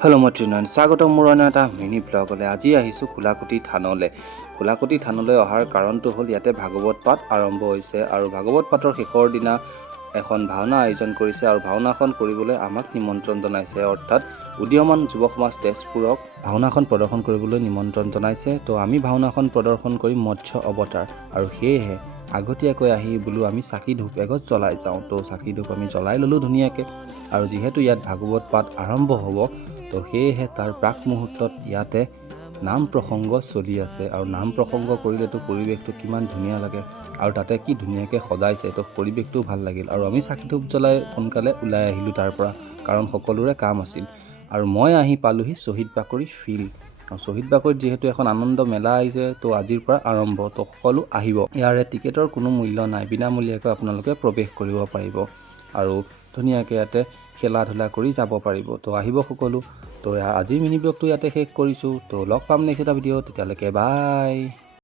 Hello' মই ত্ৰিনয়ন, স্বাগতম মোৰ অন্য এটা মিনি ব্লগলৈ। আজি আহিছোঁ খোলাকুটি থানলৈ। খোলাকুটি থানলৈ অহাৰ কাৰণটো হ'ল ইয়াতে ভাগৱত পাঠ আৰম্ভ হৈছে আৰু ভাগৱত পাঠৰ শেষৰ দিনা এখন ভাওনা আয়োজন কৰিছে আৰু ভাওনাখন কৰিবলৈ আমাক নিমন্ত্ৰণ জনাইছে, অৰ্থাৎ উদীয়মান যুৱ সমাজ তেজপুৰক ভাওনাখন প্ৰদৰ্শন কৰিবলৈ নিমন্ত্ৰণ জনাইছে। তো আমি ভাওনাখন প্ৰদৰ্শন কৰিম মৎস্য অৱতাৰ, আৰু সেয়েহে আগতীয়াকৈ আহি বোলো আমি চাকি ধূপ এগছ জ্বলাই যাওঁ। তো চাকি ধূপ আমি জ্বলাই ল'লোঁ ধুনীয়াকৈ, আৰু যিহেতু ইয়াত ভাগৱত পাঠ আৰম্ভ হ'ব তো সেয়েহে তাৰ প্ৰাক মুহূৰ্তত ইয়াতে নাম প্ৰসংগ চলি আছে, আৰু নাম প্ৰসংগ কৰিলেতো পৰিৱেশটো কিমান ধুনীয়া লাগে, আৰু তাতে কি ধুনীয়াকৈ সজাইছে, তো পৰিৱেশটোও ভাল লাগিল। আৰু আমি চাকি ধূপ জ্বলাই সোনকালে ওলাই আহিলোঁ তাৰ পৰা, কাৰণ সকলোৰে কাম আছিল। আৰু মই আহি পালোহি শ্বহীদ বাকৰি ফিল্ড। আৰু শ্বহীদ বাকৰিত যিহেতু এখন আনন্দ মেলা আহিছে, তো আজিৰ পৰা আৰম্ভ, তো সকলো আহিব। ইয়াৰে টিকেটৰ কোনো মূল্য নাই, বিনামূলীয়াকৈ আপোনালোকে প্ৰৱেশ কৰিব পাৰিব আৰু ধুনীয়াকৈ ইয়াতে খেলা ধূলা কৰি যাব পাৰিব। তো আহিব সকলো। তো আজিৰ মিনি ব্লগটো ইয়াতে শেষ কৰিছোঁ। তো লগ পাম নেক্সট এটা ভিডিঅ', তেতিয়ালৈকে বাই।